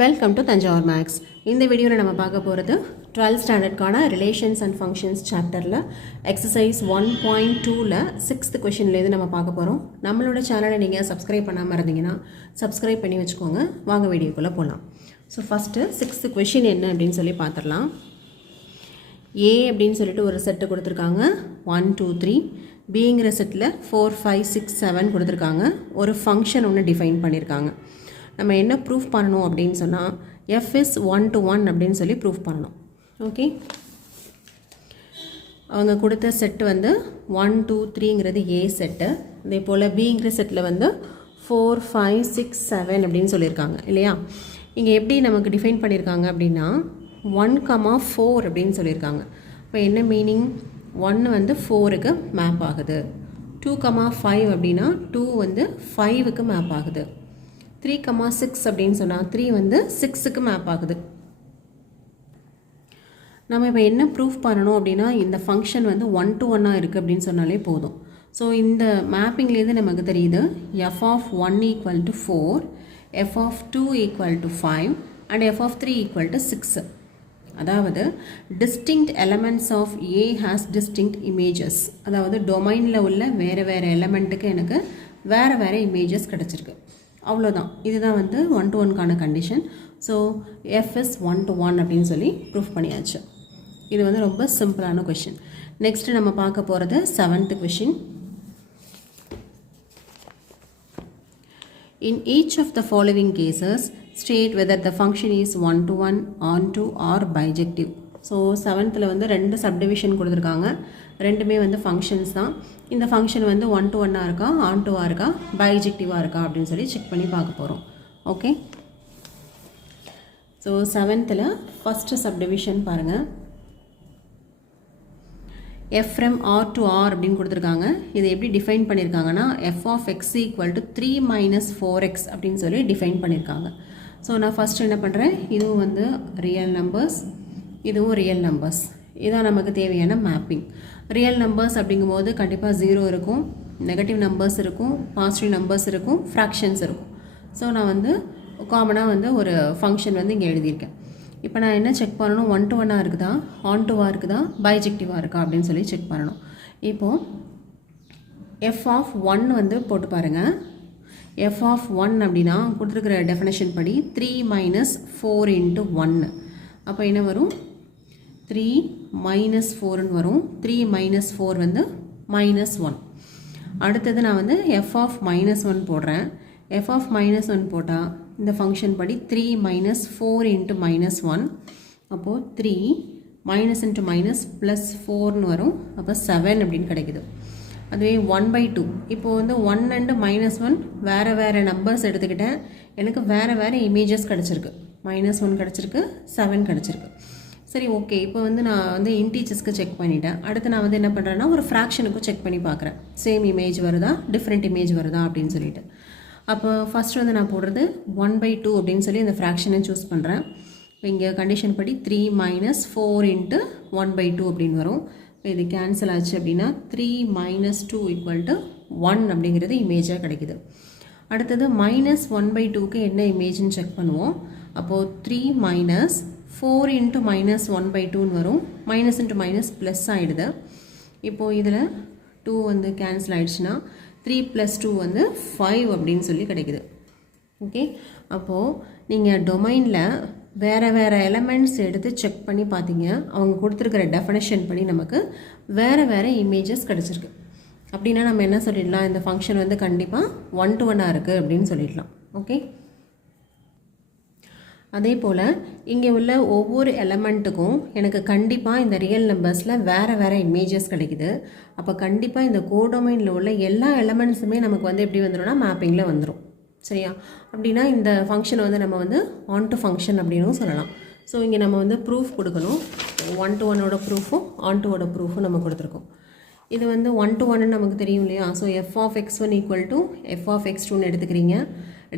Welcome to Thanjavur maths. இந்த வீடியோவில் நம்ம பார்க்க போகிறது 12th ஸ்டாண்டர்டுக்கான ரிலேஷன்ஸ் அண்ட் ஃபங்க்ஷன்ஸ் சாப்டரில் எக்ஸசைஸ் 1.2ல் 6th கொஷின்லேருந்து நம்ம பார்க்க போகிறோம். நம்மளோட சேனலை நீங்கள் சப்ஸ்கிரைப் பண்ணாமல் இருந்தீங்கன்னா சப்ஸ்கிரைப் பண்ணி வச்சுக்கோங்க. வாங்க வீடியோக்குள்ளே போகலாம். ஸோ ஃபஸ்ட்டு 6th கொஷின் என்ன அப்படின்னு சொல்லி பார்த்துடலாம். ஏ அப்படின்னு சொல்லிட்டு ஒரு செட்டு கொடுத்துருக்காங்க, 1 2 3. பிங்கிற செட்டில் 4 5 6 7 கொடுத்துருக்காங்க. ஒரு ஃபங்க்ஷன் ஒன்று டிஃபைன் பண்ணியிருக்காங்க. நம்ம என்ன ப்ரூஃப் பண்ணணும் அப்படின்னு சொன்னால் எஃப் இஸ் 1 to 1 அப்படின்னு சொல்லி ப்ரூஃப் பண்ணணும். ஓகே, அவங்க கொடுத்த செட்டு வந்து 1 2 3ங்கிறது ஏ செட்டு. இதே போல் பிங்கிற செட்டில் வந்து 4 5 6 7 அப்படின்னு சொல்லியிருக்காங்க இல்லையா. இங்கே எப்படி நமக்கு டிஃபைன் பண்ணியிருக்காங்க அப்படின்னா 1,4 அப்படின்னு சொல்லியிருக்காங்க. இப்போ என்ன மீனிங்? 1 வந்து 4க்கு மேப் ஆகுது. 2,5 அப்படின்னா 2 வந்து 5க்கு மேப் ஆகுது. 3,6 அப்படின்னு சொன்னால் 3 வந்து 6க்கு மேப் ஆகுது. நம்ம இப்போ என்ன ப்ரூஃப் பண்ணணும் அப்படின்னா இந்த ஃபங்க்ஷன் வந்து 1 to 1 இருக்குது அப்படின்னு சொன்னாலே போதும். ஸோ இந்த மேப்பிங்லேருந்து நமக்கு தெரியுது f of 1 equal to 4, f of 2 equal to 5 and f of 3 equal to 6. அதாவது distinct elements of A has distinct images. அதாவது டொமைனில் உள்ள வேறு வேறு எலமெண்ட்டுக்கு எனக்கு வேறு வேறு இமேஜஸ் கிடச்சிருக்கு. அவ்வளோதான். இதுதான் வந்து 1 to 1க்கான condition. So F is 1 to 1 அப்படின்னு சொல்லி ப்ரூஃப் பண்ணியாச்சு. இது வந்து ரொம்ப சிம்பிளான கொஷின். நெக்ஸ்ட்டு நம்ம பார்க்க போகிறது 7th question. In each of the following cases, state whether the function is 1 to 1, on to or bijective. So 7th வந்து 2 சப்டிவிஷன் கொடுத்துருக்காங்க. ரெண்டுமே வந்து ஃபங்க்ஷன்ஸ் தான். இந்த ஃபங்க்ஷன் வந்து 1 to 1 இருக்கா, ஆன் டுவாக இருக்கா, பைஜெக்டிவாக இருக்கா அப்படின்னு சொல்லி செக் பண்ணி பார்க்க போகிறோம். Okay, so 7th first subdivision பாருங்கள். F from R to R அப்படின்னு கொடுத்துருக்காங்க. இதை எப்படி டிஃபைன் பண்ணியிருக்காங்கன்னா F of X equal to 3 - 4x அப்படின்னு சொல்லி டிஃபைன் பண்ணியிருக்காங்க. ஸோ நான் ஃபஸ்ட்டு என்ன பண்ணுறேன், இதுவும் வந்து ரியல் நம்பர்ஸ், இதுவும் ரியல் நம்பர்ஸ். இதுதான் நமக்கு தேவையான மேப்பிங். ரியல் நம்பர்ஸ் அப்படிங்கும்போது கண்டிப்பாக 0 இருக்கும், நெகட்டிவ் நம்பர்ஸ் இருக்கும், பாசிட்டிவ் நம்பர்ஸ் இருக்கும், ஃப்ராக்ஷன்ஸ் இருக்கும். ஸோ நான் வந்து காமனாக வந்து ஒரு ஃபங்க்ஷன் வந்து இங்கே எழுதியிருக்கேன். இப்போ நான் என்ன செக் பண்ணணும், 1 to 1 இருக்குதா, ஆன் டுவாக இருக்குதா, பைஜெக்டிவாக இருக்கா அப்படின்னு சொல்லி செக் பண்ணணும். இப்போது எஃப் ஆஃப் 1 வந்து போட்டு பாருங்கள். எஃப் ஆஃப் 1 அப்படின்னா கொடுத்துருக்குற டெஃபினேஷன் படி 3 - 4 into 1. அப்போ என்ன வரும், 3 - 4ன்னு வரும். 3 - 4 வந்து -1. அடுத்தது நான் வந்து எஃப் ஆஃப் -1 போடுறேன். எஃப் ஆஃப் -1 போட்டால் இந்த ஃபங்க்ஷன் படி 3 - 4 into -1. அப்போது 3 மைனஸ் இன்ட்டு மைனஸ் ப்ளஸ் 4ன்னு வரும். அப்போ 7 அப்படின்னு கிடைக்குது. அதுவே 1/2. இப்போது வந்து 1 and -1 வேறு வேறு நம்பர்ஸ் எடுத்துக்கிட்டேன். எனக்கு வேறு வேறு இமேஜஸ் கிடச்சிருக்கு. -1 கிடச்சிருக்கு, 7 கிடச்சிருக்கு. சரி, ஓகே. இப்போ வந்து நான் வந்து இன்டீஜர்ஸ்க்கு செக் பண்ணிட்டேன். அடுத்து நான் வந்து என்ன பண்ணுறேன்னா ஒரு ஃப்ராக்ஷனுக்கும் செக் பண்ணி பார்க்குறேன். சேம் இமேஜ் வருதா, டிஃப்ரெண்ட் இமேஜ் வருதா அப்படின்னு சொல்லிட்டு. அப்போ ஃபஸ்ட்டு வந்து நான் போடுறது 1/2 அப்படின்னு சொல்லி இந்த ஃப்ராக்ஷனை சூஸ் பண்ணுறேன். இப்போ இங்கே கண்டிஷன் படி 3 - 4 into 1/2 அப்படின்னு வரும். இப்போ இது கேன்சல் ஆச்சு அப்படின்னா 3 - 2 = 1 அப்படிங்கிறது இமேஜாக கிடைக்குது. அடுத்தது -1/2க்கு என்ன இமேஜ்னு செக் பண்ணுவோம். அப்போது 3 - 4 into -1/2ன்னு வரும். மைனஸ் இன்ட்டு மைனஸ் ப்ளஸ் ஆகிடுது. இப்போது இதில் 2 வந்து கேன்சல் ஆகிடுச்சுன்னா 3 + 2 வந்து 5 அப்படின்னு சொல்லி கிடைக்குது. ஓகே, அப்போது நீங்கள் டொமைனில் வேறு வேறு எலமெண்ட்ஸ் எடுத்து செக் பண்ணி பார்த்தீங்க. அவங்க கொடுத்துருக்கிற டெஃபினேஷன் படி நமக்கு வேறு வேறு இமேஜஸ் கிடச்சிருக்கு. அப்படின்னா நம்ம என்ன சொல்லிடலாம், இந்த ஃபங்க்ஷன் வந்து கண்டிப்பாக 1 to 1 இருக்குது அப்படின்னு சொல்லிடலாம். ஓகே, அதே போல் இங்கே உள்ள ஒவ்வொரு எலமெண்ட்டுக்கும் எனக்கு கண்டிப்பாக இந்த ரியல் நம்பர்ஸில் வேறு வேறு இமேஜஸ் கிடைக்குது. அப்போ கண்டிப்பாக இந்த கோடொமைனில் உள்ள எல்லா எலமெண்ட்ஸுமே நமக்கு வந்து எப்படி வந்துடும்னா மேப்பிங்கில் வந்துடும். சரியா? அப்படின்னா இந்த ஃபங்க்ஷனை வந்து நம்ம வந்து ஆன் டு ஃபங்க்ஷன் அப்படின்னும் சொல்லலாம். ஸோ இங்கே நம்ம வந்து ப்ரூஃப் கொடுக்கணும். 1 to 1ஓட ப்ரூஃபும் ஆன் டுவோட ப்ரூஃபும் நம்ம கொடுத்துருக்கோம். இது வந்து 1 to 1 நமக்கு தெரியும் இல்லையா. So F of x1 = F of x2ன்னு எடுத்துக்கிறீங்க.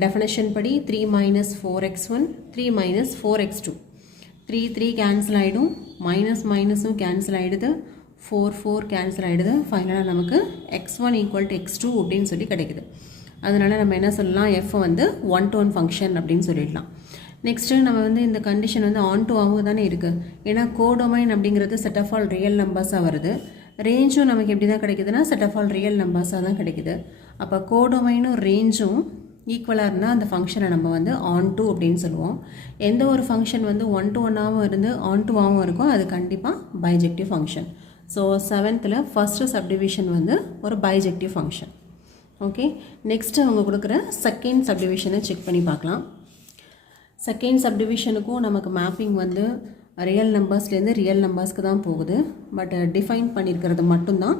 டெஃபினேஷன் படி 3 - 4x1, 3 - 4x2. 3 3 கேன்சல் ஆகிடும், மைனஸ் மைனஸும் கேன்சல் ஆகிடுது, 4 4 கேன்சல் ஆகிடுது. ஃபைனலாக நமக்கு x1 = x2 அப்படின்னு சொல்லி கிடைக்குது. அதனால் நம்ம என்ன சொல்லலாம், எஃப் வந்து 1 to 1 ஃபங்க்ஷன் அப்படின்னு சொல்லிடலாம். நெக்ஸ்ட்டு நம்ம வந்து இந்த கண்டிஷன் வந்து ஆன் டு ஆகும் தானே இருக்குது. ஏன்னா கோடொமைன் அப்படிங்கிறது செட் ஆஃப் ஆல் ரியல் நம்பர்ஸாக வருது. ரேஞ்சும் நமக்கு எப்படி தான் கிடைக்குதுன்னா செட் ஆஃப் ஆல் ரியல் நம்பர்ஸாக தான் கிடைக்குது. அப்போ கோடொமைனும் ரேஞ்சும் ஈக்குவலாக இருந்தால் அந்த ஃபங்க்ஷனை நம்ம வந்து ஆன் டு அப்படின்னு சொல்லுவோம். எந்த ஒரு ஃபங்க்ஷன் வந்து 1 to 1ஆகவும் இருந்து ஆன் டு ஆகவும் இருக்கும் அது கண்டிப்பாக bijective function. So 7th first subdivision வந்து ஒரு பைஜெக்டிவ் ஃபங்க்ஷன். ஓகே, நெக்ஸ்ட்டு அவங்க கொடுக்குற செகண்ட் சப்டிவிஷனை செக் பண்ணி பார்க்கலாம். செகண்ட் சப்டிவிஷனுக்கும் நமக்கு மேப்பிங் வந்து ரியல் நம்பர்ஸ்லேருந்து ரியல் நம்பர்ஸ்க்கு தான் போகுது. பட் டிஃபைன் பண்ணியிருக்கிறது மட்டும்தான்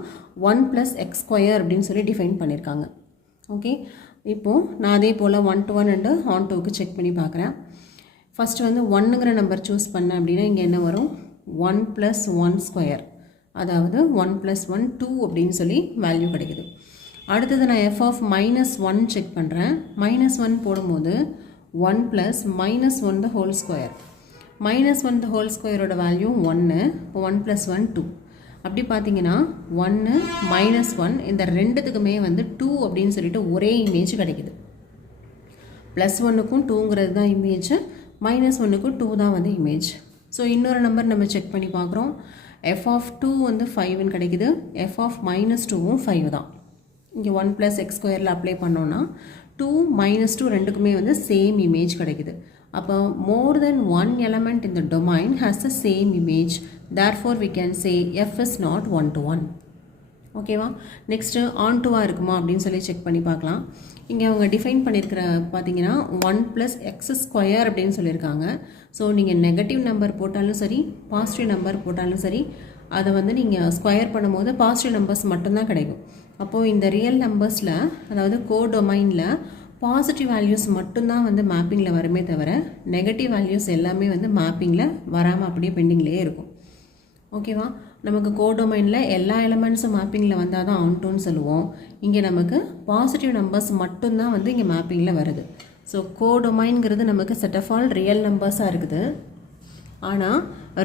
1 + x² அப்படின்னு சொல்லி டிஃபைன் பண்ணியிருக்காங்க. ஓகே, இப்போது நான் அதே போல் 1 to 1 அண்டு ஆன் டூக்கு செக் பண்ணி பார்க்குறேன். ஃபஸ்ட்டு வந்து 1ங்கிற நம்பர் சூஸ் பண்ணேன் அப்படின்னா இங்கே என்ன வரும், 1 + 1², அதாவது 1 + 1 2 அப்படின்னு சொல்லி வேல்யூ கிடைக்குது. அடுத்தது நான் f(-1) செக் பண்ணுறேன். -1 போடும்போது 1 + -1² -1² வேல்யூ 1, 1 + 1 2. அப்படி பார்த்தீங்கன்னா 1 -1 இந்த ரெண்டுத்துக்குமே வந்து 2 அப்படின்னு சொல்லிட்டு ஒரே இமேஜ் கிடைக்குது. +1க்கும் 2ங்கிறது தான் இமேஜ், -1க்கும் 2 தான் வந்து இமேஜ். ஸோ இன்னொரு நம்பர் நம்ம செக் பண்ணி பார்க்குறோம். f(2) வந்து 5ன்னு கிடைக்குது, f(-2)வும் 5 தான். இங்கே 1 + x² அப்ளை பண்ணோன்னா 2 -2 ரெண்டுக்குமே வந்து சேம் இமேஜ் கிடைக்குது. அப்போ more than one element in the domain has the same image, therefore we can say f is not 1 to 1. ஓகேவா, நெக்ஸ்ட்டு ஆன் டுவாக இருக்குமா அப்படின்னு சொல்லி செக் பண்ணி பார்க்கலாம். இங்கே அவங்க டிஃபைன் பண்ணியிருக்கிற பார்த்தீங்கன்னா 1 + x² அப்படின்னு சொல்லியிருக்காங்க. ஸோ நீங்கள் நெகட்டிவ் நம்பர் போட்டாலும் சரி பாசிட்டிவ் நம்பர் போட்டாலும் சரி அதை வந்து நீங்கள் ஸ்கொயர் பண்ணும்போது பாசிட்டிவ் நம்பர்ஸ் மட்டும்தான் கிடைக்கும். அப்போது இந்த ரியல் நம்பர்ஸில் அதாவது கோடொமைனில் பாசிட்டிவ் வேல்யூஸ் மட்டும்தான் வந்து மேப்பிங்கில் வருமே தவிர நெகட்டிவ் வேல்யூஸ் எல்லாமே வந்து மேப்பிங்கில் வராமல் அப்படியே பெண்டிங்லேயே இருக்கும். ஓகேவா, நமக்கு கோடொமைனில் எல்லா எலமெண்ட்ஸும் மேப்பிங்கில் வந்தால் தான் ஆன் டூன்னு சொல்லுவோம். இங்கே நமக்கு பாசிட்டிவ் நம்பர்ஸ் மட்டும்தான் வந்து இங்கே மேப்பிங்கில் வருது. ஸோ கோடொமைன்கிறது நமக்கு செட் ஆஃப் ஆல் ரியல் நம்பர்ஸாக இருக்குது. ஆனால்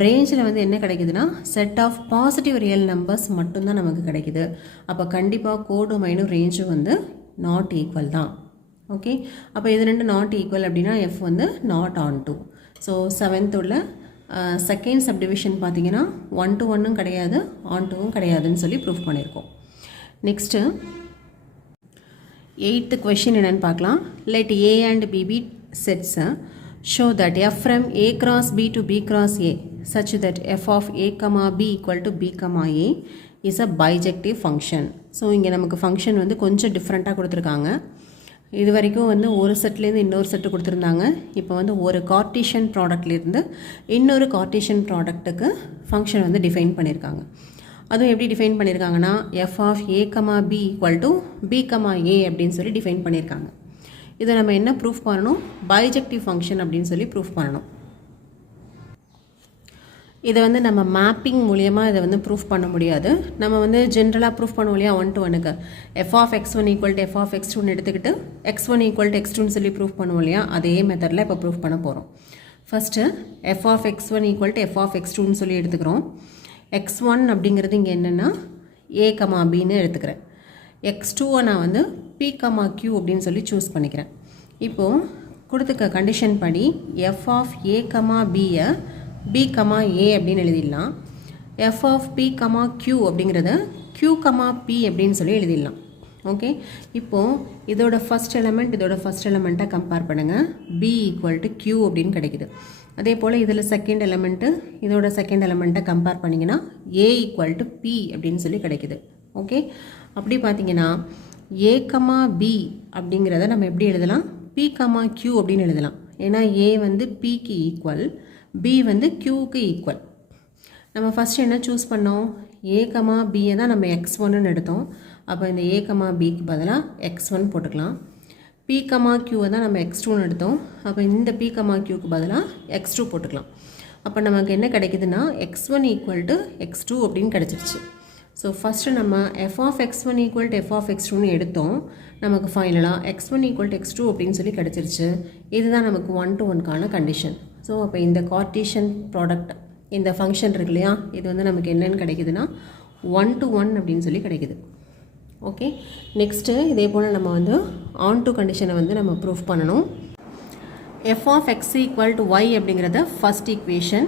ரேஞ்சில் வந்து என்ன கிடைக்குதுன்னா set of positive real numbers மட்டும்தான் நமக்கு கிடைக்குது. அப்போ கண்டிப்பாக கோடொமைனும் ரேஞ்சும் வந்து நாட் ஈக்குவல் தான். ஓகே, அப்போ இது ரெண்டு நாட் ஈக்குவல் அப்படின்னா எஃப் வந்து not onto. So 7th second subdivision பார்த்தீங்கன்னா 1 to 1ம் கிடையாது ஆன் டூவும் கிடையாதுன்னு சொல்லி ப்ரூஃப் பண்ணியிருக்கோம். நெக்ஸ்ட்டு 8th கொஷின் என்னென்னு பார்க்கலாம். Let A and B be sets show that f from A cross B to B cross A such that f of A, B equal to B, A is a bijective function. So இங்கே நமக்கு function வந்து கொஞ்சம் டிஃப்ரெண்ட்டாக கொடுத்துருக்காங்க. இது வரைக்கும் வந்து ஒரு செட்லேருந்து இன்னொரு செட்டு கொடுத்துருந்தாங்க. இப்போ வந்து ஒரு கார்ட்டீஷியன் ப்ராடக்ட்லேருந்து இன்னொரு கார்ட்டீஷியன் ப்ராடக்ட்டுக்கு ஃபங்க்ஷன் வந்து டிஃபைன் பண்ணியிருக்காங்க. அதுவும் எப்படி டிஃபைன் பண்ணியிருக்காங்கன்னா f of A, B equal to B, A அப்படின்னு சொல்லி டிஃபைன் பண்ணியிருக்காங்க. இதை நம்ம என்ன ப்ரூஃப் பண்ணணும், பைஜெக்டிவ் ஃபங்க்ஷன் அப்படின்னு சொல்லி ப்ரூஃப் பண்ணணும். இதை வந்து நம்ம மேப்பிங் மூலியமாக இதை வந்து ப்ரூஃப் பண்ண முடியாது. நம்ம வந்து ஜென்ரலாக ப்ரூஃப் பண்ணுவோம் இல்லையா 1 to 1க்கு f(x1) = f(x2)ன்னு எடுத்துக்கிட்டு x1 = x2ன்னு சொல்லி ப்ரூஃப் பண்ணுவோம் இல்லையா, அதே மெத்தடில் இப்போ ப்ரூஃப் பண்ண போகிறோம். ஃபஸ்ட்டு f(x1) = f(x2)ன்னு சொல்லி எடுத்துக்கிறோம். x1 அப்படிங்கிறது இங்கே என்னென்னா A, Bன்னு எடுத்துக்கிறேன். x2 நான் வந்து P, Q அப்படின்னு சொல்லி சூஸ் பண்ணிக்கிறேன். இப்போது கொடுத்துக்க கண்டிஷன் படி f of A, Bயை B, A அப்படின்னு எழுதிடலாம். f of P, Q அப்படிங்கிறத Q, P அப்படின்னு சொல்லி எழுதிடலாம். ஓகே, இப்போது இதோட ஃபஸ்ட் எலமெண்ட் இதோட ஃபஸ்ட் எலமெண்ட்டை கம்பேர் பண்ணுங்கள். B = Q அப்படின்னு கிடைக்குது. அதே போல் இதில் செகண்ட் எலமெண்ட்டு இதோட செகண்ட் எலமெண்ட்டை கம்பேர் பண்ணிங்கன்னா A = P அப்படின்னு சொல்லி கிடைக்குது. ஓகே, அப்படி பார்த்தீங்கன்னா A, B அப்படிங்கிறத நம்ம எப்படி எழுதலாம், P, Q அப்படின்னு எழுதலாம். ஏன்னா A வந்து Pக்கு ஈக்குவல், B வந்து Qக்கு ஈக்குவல். நம்ம ஃபஸ்ட்டு என்ன சூஸ் பண்ணோம், A, Bயை தான் நம்ம x1ன்னு எடுத்தோம். அப்போ இந்த A, Bக்கு பதிலாக x1 போட்டுக்கலாம். P, Qவை தான் நம்ம x2ன்னு எடுத்தோம். அப்போ இந்த P, Qக்கு பதிலாக x2 போட்டுக்கலாம். அப்போ நமக்கு என்ன கிடைக்குதுன்னா x1 = x2 அப்படின்னு கிடச்சிருச்சு. ஸோ ஃபஸ்ட்டு நம்ம f of x1 = f of x2ன்னு எடுத்தோம். நமக்கு ஃபைனலாக x1 = x2 அப்படின்னு சொல்லி கிடச்சிருச்சு. இதுதான் நமக்கு 1 to 1க்கான கண்டிஷன். ஸோ அப்போ இந்த கார்ட்டீஷியன் ப்ராடக்ட் இந்த ஃபங்க்ஷன் இருக்கு இல்லையா, இது வந்து நமக்கு என்னென்னு கிடைக்குதுன்னா 1 to 1 அப்படின்னு சொல்லி கிடைக்குது. ஓகே, நெக்ஸ்ட்டு இதே போல் நம்ம வந்து ஆன் டு கண்டிஷனை வந்து நம்ம ப்ரூஃப் பண்ணணும். f of x equal to y அப்படிங்கிறத first equation,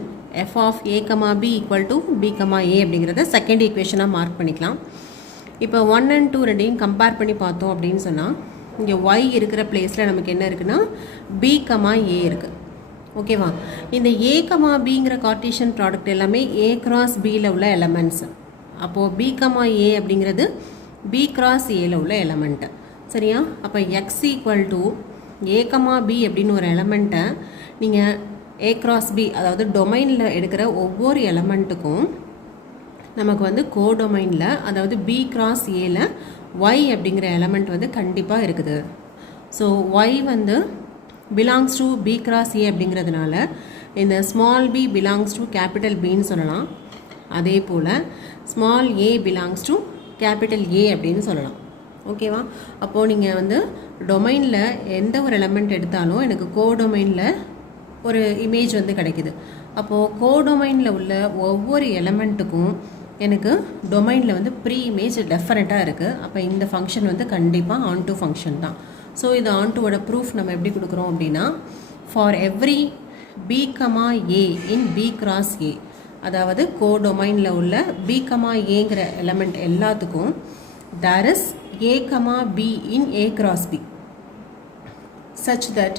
f of a, b equal to b, a அப்படிங்கிறத செகண்ட் ஈக்குவேஷனாக மார்க் பண்ணிக்கலாம். இப்போ 1 and 2 ரெண்டையும் கம்பேர் பண்ணி பார்த்தோம் அப்படின்னு சொன்னால் இங்கே y இருக்கிற பிளேஸில் நமக்கு என்ன இருக்குன்னா b, a இருக்குது. ஓகேவா? இந்த a, bங்கிற கார்ட்டீசியன் ப்ராடக்ட் எல்லாமே a cross bயில் உள்ள எலமெண்ட்ஸ். அப்போது b, a அப்படிங்கிறது b cross aல உள்ள எலமெண்ட்டு. சரியா? அப்போ x equal to a, b அப்படின்னு ஒரு எலமெண்ட்டை நீங்கள் a cross b அதாவது டொமைனில் எடுக்கிற ஒவ்வொரு எலமெண்ட்டுக்கும் நமக்கு வந்து கோடொமைனில் அதாவது b cross aல y அப்படிங்கிற எலமெண்ட் வந்து கண்டிப்பாக இருக்குது. ஸோ y வந்து belongs to b cross a அப்படிங்கிறதுனால இந்த small b belongs to capital Bன்னு சொல்லலாம். அதே போல் small a belongs to capital A அப்படின்னு சொல்லலாம். ஓகேவா? அப்போது நீங்கள் வந்து டொமைனில் எந்த ஒரு எலமெண்ட் எடுத்தாலும் எனக்கு கோடொமைனில் ஒரு இமேஜ் வந்து கிடைக்குது. அப்போது கோடொமைனில் உள்ள ஒவ்வொரு எலமெண்ட்டுக்கும் எனக்கு டொமைனில் வந்து ப்ரீ இமேஜ் டெஃபரெண்ட்டாக இருக்குது. அப்போ இந்த ஃபங்க்ஷன் வந்து கண்டிப்பாக ஆன்டூ ஃபங்க்ஷன் தான். ஸோ இது ஆன்டூவோட ப்ரூஃப் நம்ம எப்படி கொடுக்குறோம் அப்படின்னா, for every b, a in b cross a அதாவது கோடொமைனில் உள்ள b, aங்கிற எலமெண்ட் எல்லாத்துக்கும் there is a, b in a cross b such that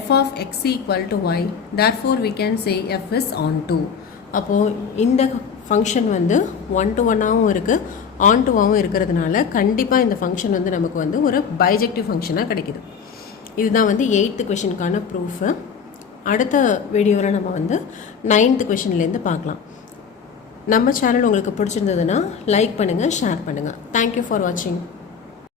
f of x equal to y, therefore we can say f is onto. அப்போது இந்த function வந்து 1-to-1ஆகவும் இருக்குது, ஆன்டூவாகவும் இருக்கிறதுனால கண்டிப்பாக இந்த ஃபங்க்ஷன் வந்து நமக்கு வந்து ஒரு பைஜெக்டிவ் ஃபங்க்ஷனாக கிடைக்குது. இதுதான் வந்து 8th கொஷினுக்கான ப்ரூஃபு. அடுத்த வீடியோவில் நம்ம வந்து 9th கொஷின்லேருந்து பார்க்கலாம். நம்ம சேனல் உங்களுக்கு பிடிச்சிருந்ததுன்னா லைக் பண்ணுங்கள், ஷேர் பண்ணுங்கள். தேங்க்யூ ஃபார் வாட்சிங்.